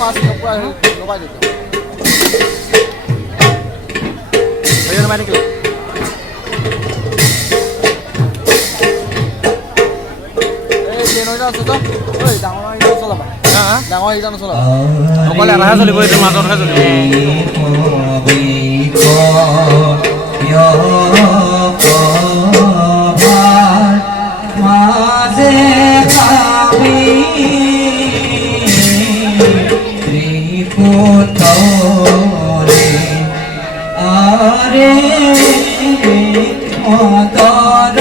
first পুরা লবাই দিত এই জন্য মানে কি এই জেনইটা আছে তো ওই ডাঙৰ ইটা চলাবা হ্যাঁ ডাঙৰ ইটা নচলাবা অকলে এটাহে চলিব এইটো মাজতহে চলিব মাঝে কামি ত্রিপুতরে আরে মদর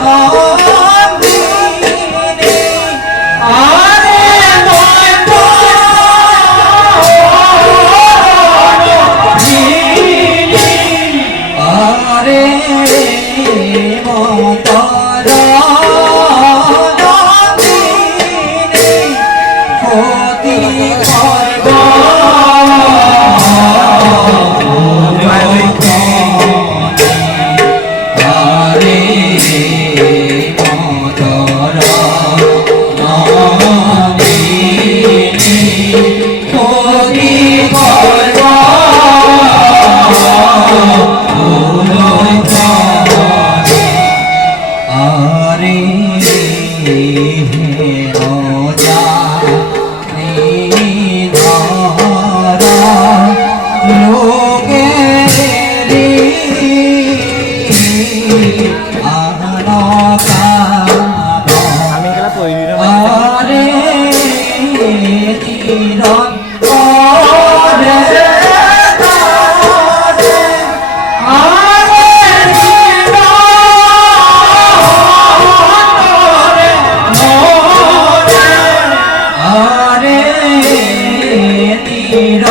নন্দিনী আরে আরে মদর নন্দিনী ক্ষতি করব আরে মদর নন্দিনী ক্ষতি করব আরে রোজা নিধরা লোকে রে আনকা আমি গেলা তৈরি আরে তিরন করে আরে তীর